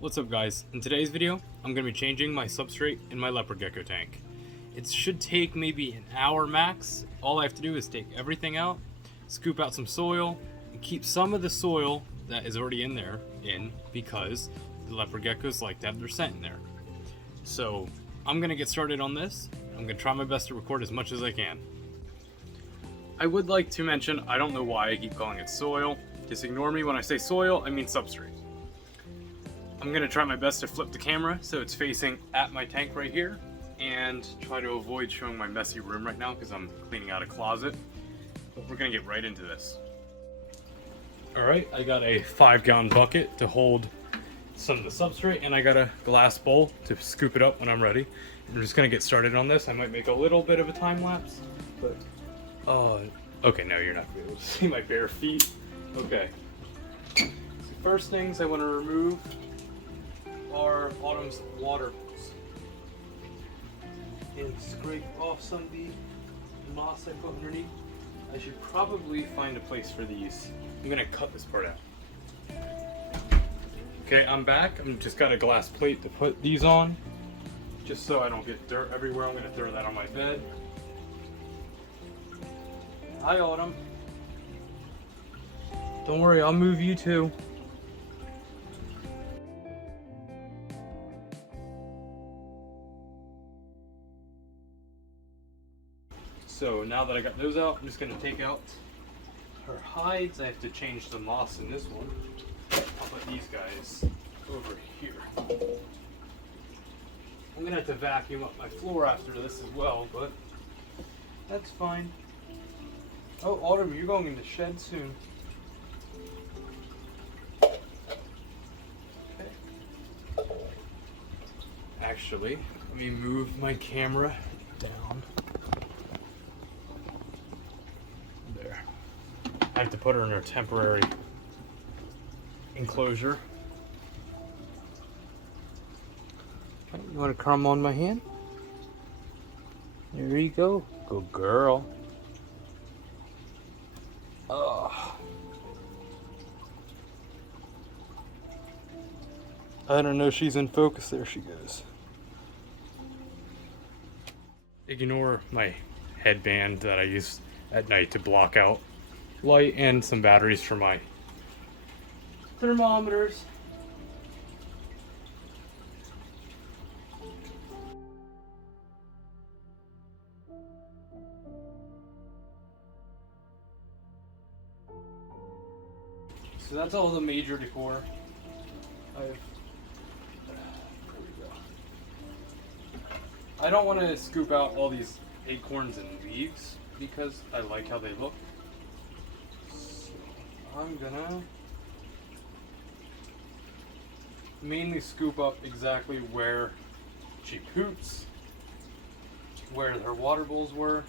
What's up guys? In today's video, I'm going to be changing my substrate in my leopard gecko tank. It should take maybe an hour max. All I have to do is take everything out, scoop out some soil, and keep some of the soil that is already in there because the leopard geckos like to have their scent in there. So I'm going to get started on this. I'm going to try my best to record as much as I can. I would like to mention, I don't know why I keep calling it soil. Just ignore me when I say soil, I mean substrate. I'm going to try my best to flip the camera so it's facing at my tank right here and try to avoid showing my messy room right now because I'm cleaning out a closet. But we're going to get right into this. Alright, I got a 5-gallon bucket to hold some of the substrate, and I got a glass bowl to scoop it up when I'm ready. I'm just going to get started on this. I might make a little bit of a time lapse, but okay, no, you're not going to be able to see my bare feet. Okay. So first things I want to remove are Autumn's water bowls and scrape off some of the moss I put underneath. I should probably find a place for these. I'm gonna cut this part out. Okay, I'm back. I'm just got a glass plate to put these on, just so I don't get dirt everywhere. I'm gonna throw that on my bed. Hi, Autumn. Don't worry, I'll move you too. So now that I got those out, I'm just going to take out her hides. I have to change the moss in this one. I'll put these guys over here. I'm going to have to vacuum up my floor after this as well, but that's fine. Oh, Autumn, you're going in the shed soon. Okay. Actually, let me move my camera down. I have to put her in her temporary enclosure. Okay, you want to come on my hand? There you go. Good girl. Oh. I don't know, she's in focus. There she goes. Ignore my headband that I use at night to block out light and some batteries for my thermometers. So that's all the major decor. I don't want to scoop out all these acorns and leaves because I like how they look. I'm gonna mainly scoop up exactly where she poops, where her water bowls were,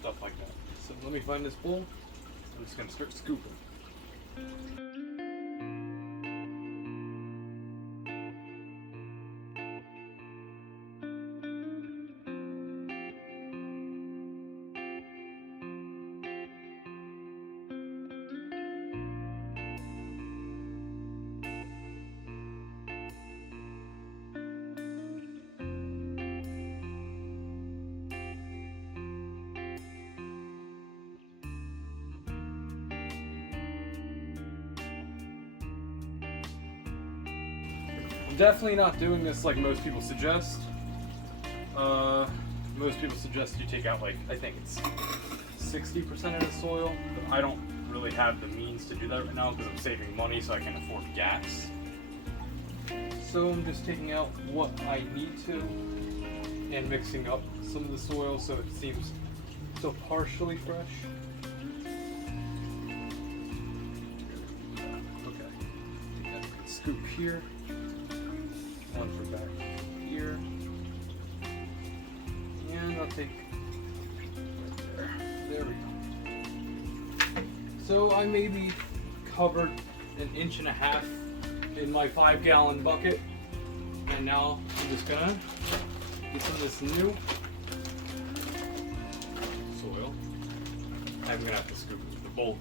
stuff like that. So let me find this bowl. I'm just gonna start scooping. Definitely not doing this like most people suggest. Most people suggest you take out, like, I think it's 60% of the soil, but I don't really have the means to do that right now because I'm saving money so I can afford gas. So I'm just taking out what I need to and mixing up some of the soil so it seems still partially fresh. Okay, take that good scoop here. One for back here, and I'll take right there. There we go. So I maybe covered 1.5 inches in my 5-gallon bucket, and now I'm just gonna get some of this new soil. I'm gonna have to scoop it with the bowl.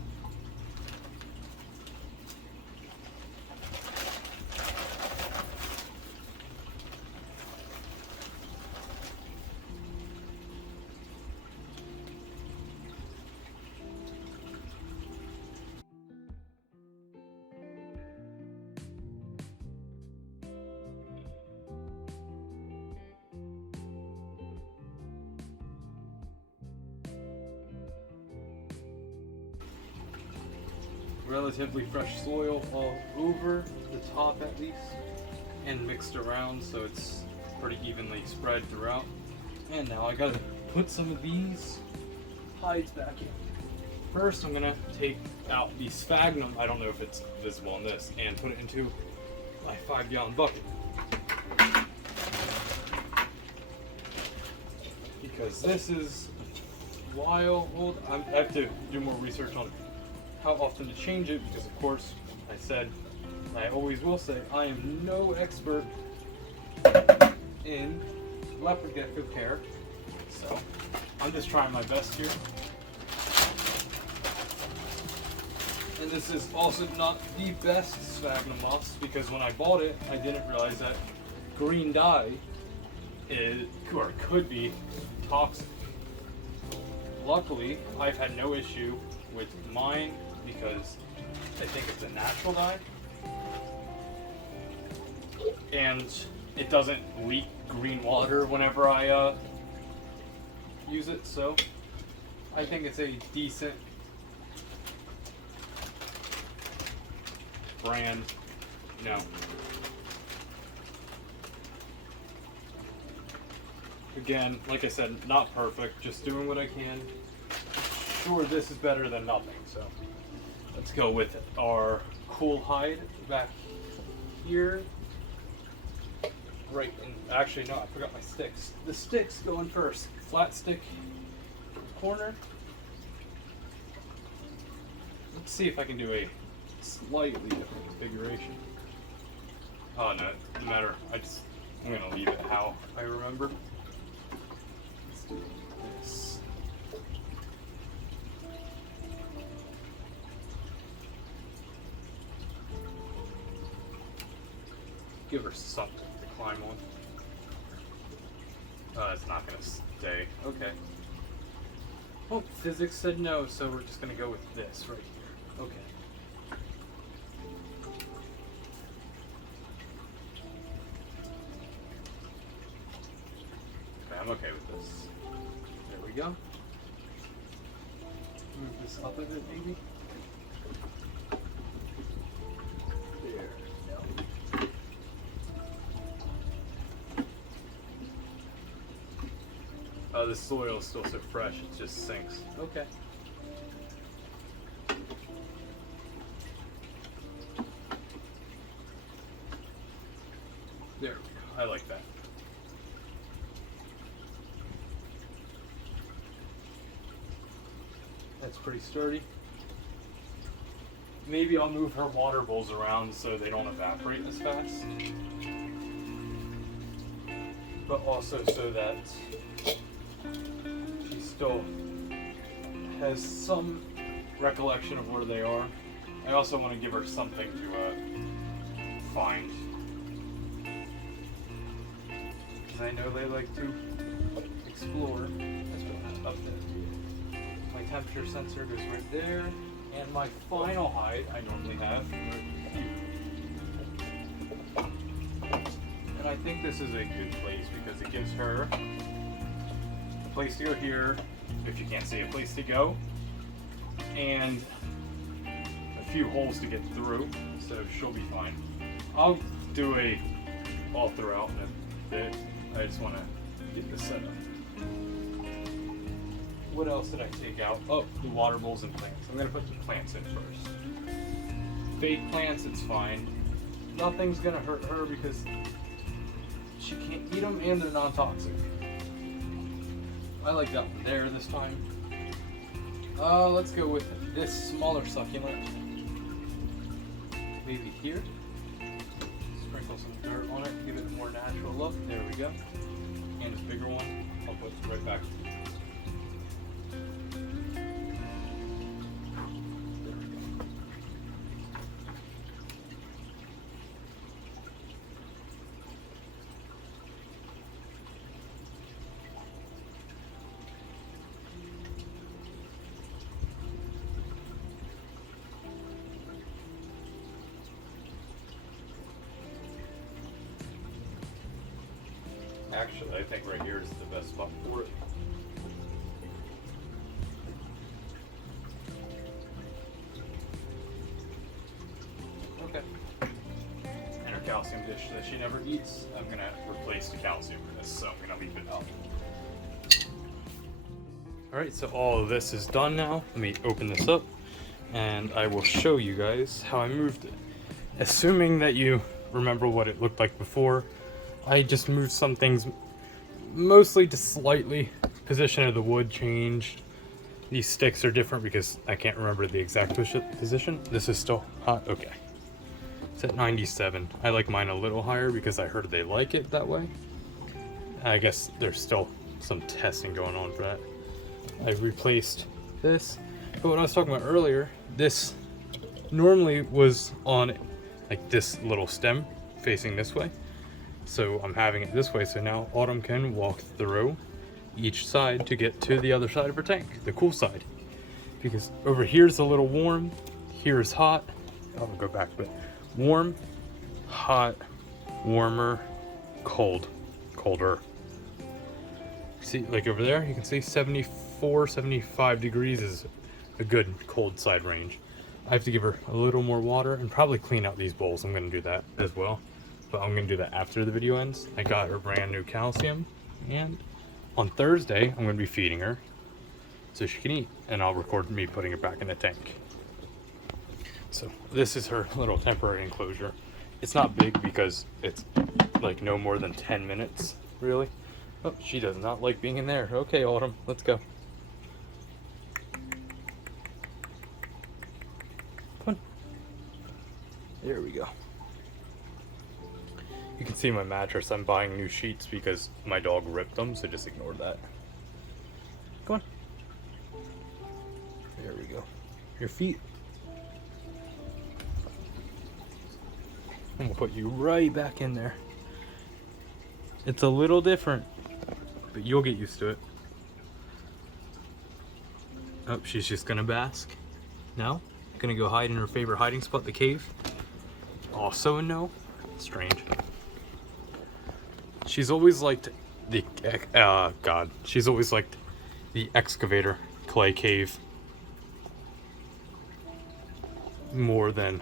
relatively fresh soil all over the top at least, and mixed around so it's pretty evenly spread throughout. And now I gotta put some of these hides back in. First, I'm gonna take out the sphagnum, I don't know if it's visible in this, and put it into my 5-gallon bucket. Because this is a while old. I have to do more research on how often to change it because, of course, I said, I always will say, I am no expert in leopard gecko care, so I'm just trying my best here. And this is also not the best sphagnum moss because when I bought it, I didn't realize that green dye is, or could be, toxic. Luckily, I've had no issue with mine because I think it's a natural dye. And it doesn't leak green water whenever I use it, so I think it's a decent brand. No. Again, like I said, not perfect, just doing what I can. Sure, this is better than nothing, so let's go with our cool hide back here. Right, and actually no, I forgot my sticks. The sticks going first. Flat stick corner. Let's see if I can do a slightly different configuration. Oh no, no matter. I'm gonna leave it how I remember. Let's do this. Give her something to climb on. It's not gonna stay. Okay. Oh, physics said no, so we're just gonna go with this right here. Okay. Okay, I'm okay with this. There we go. Move this up a bit, maybe. There. No. Oh, the soil is still so fresh, it just sinks. Okay. There we go. I like that. That's pretty sturdy. Maybe I'll move her water bowls around so they don't evaporate as fast. But also so that she still has some recollection of where they are. I also want to give her something to find. Because I know they like to explore. Let's put that up there. My temperature sensor goes right there. And my final hide I normally have right here. And I think this is a good place because it gives her a place to go here, if you can't see, a place to go, and a few holes to get through, so she'll be fine. I'll do a all throughout in a bit. I just want to get this set up. What else did I take out? Oh, the water bowls and plants. I'm going to put the plants in first. Fake plants, it's fine. Nothing's going to hurt her because she can't eat them and they're non-toxic. I like that one there this time. Let's go with this smaller succulent. Maybe here. Sprinkle some dirt on it, give it a more natural look. There we go. And this bigger one, I'll put it right back. Actually, I think right here is the best spot for it. calcium dish that she never eats. I'm gonna replace the calcium for this, so I'm gonna leave it out. Alright, so all of this is done now. Let me open this up and I will show you guys how I moved it. Assuming that you remember what it looked like before, I just moved some things mostly just slightly. Position of the wood changed. These sticks are different because I can't remember the exact position. This is still hot. Okay. It's at 97. I like mine a little higher because I heard they like it that way. I guess there's still some testing going on for that. I replaced this. But what I was talking about earlier, this normally was on like this little stem facing this way. So I'm having it this way so now Autumn can walk through each side to get to the other side of her tank, the cool side. Because over here's a little warm, here's hot. I'll go back a bit. Warm, hot, warmer, cold, colder. See, like over there, you can see 74, 75 degrees is a good cold side range. I have to give her a little more water and probably clean out these bowls. I'm gonna do that as well, but I'm gonna do that after the video ends. I got her brand new calcium, and on Thursday, I'm gonna be feeding her so she can eat, and I'll record me putting her back in the tank. So this is her little temporary enclosure. It's not big because it's like no more than 10 minutes, really. Oh, she does not like being in there. Okay, Autumn, let's go. Come on. There we go. You can see my mattress. I'm buying new sheets because my dog ripped them, so just ignore that. Come on. There we go. Your feet. I'm gonna put you right back in there. It's a little different, but you'll get used to it. Oh, she's just gonna bask. No? Gonna go hide in her favorite hiding spot, the cave. Also a no. Strange. She's always liked the, she's always liked the excavator clay cave more than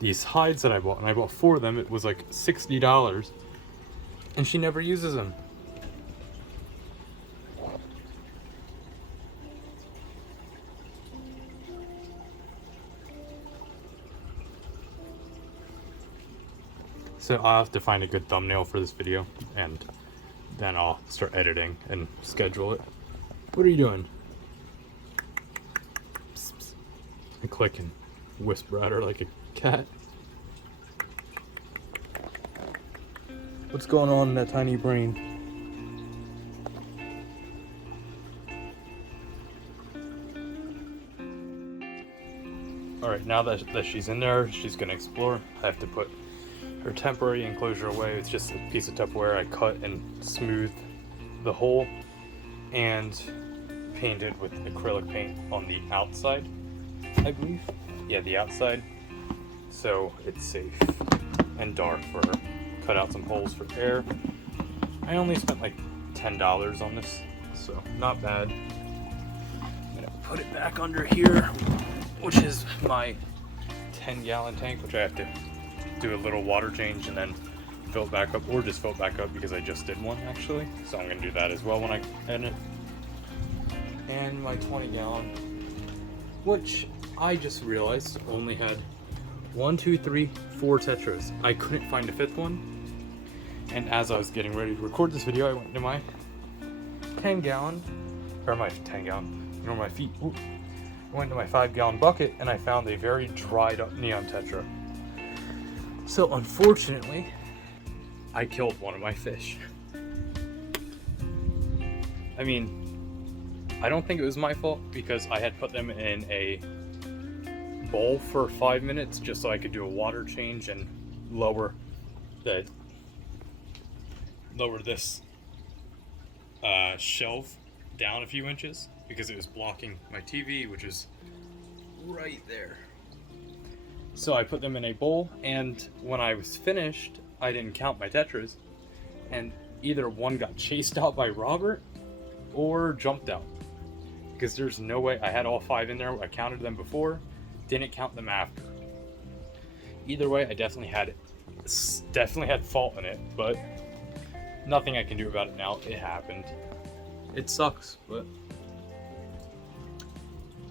these hides that I bought. And I bought 4 of them. It was like $60. And she never uses them. So I'll have to find a good thumbnail for this video, and then I'll start editing and schedule it. What are you doing? Psst, psst. I click and whisper at her like a cat. What's going on in that tiny brain? Alright, now that she's in there, she's gonna explore. I have to put her temporary enclosure away. It's just a piece of Tupperware I cut and smoothed the hole and painted with acrylic paint on the outside, I believe. Yeah, the outside. So it's safe and dark for her. Cut out some holes for air. I only spent like $10 on this, so not bad. I'm gonna put it back under here, which is my 10-gallon tank, which I have to do a little water change and then fill it back up, or just fill it back up because I just did one actually. So I'm gonna do that as well when I edit. And my 20-gallon, which I just realized only had 1, 2, 3, 4 tetras. I couldn't find a 5th one. And as I was getting ready to record this video, I went to my 10-gallon, or my 10-gallon, ignore my feet. Ooh. I went to my 5-gallon bucket and I found a very dried up neon tetra. So unfortunately, I killed one of my fish. I mean, I don't think it was my fault because I had put them in a bowl for 5 minutes just so I could do a water change and lower this shelf down a few inches because it was blocking my TV, which is right there. So I put them in a bowl, and when I was finished, I didn't count my tetras, and either one got chased out by Robert or jumped out, because there's no way. I had all 5 in there. I counted them before, didn't count them after. Either way, I definitely had fault in it, but nothing I can do about it now. It happened. It sucks, but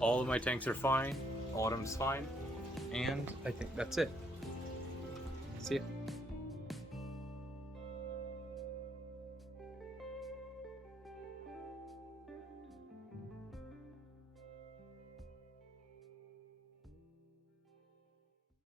all of my tanks are fine. Autumn's fine, and I think that's it. See ya.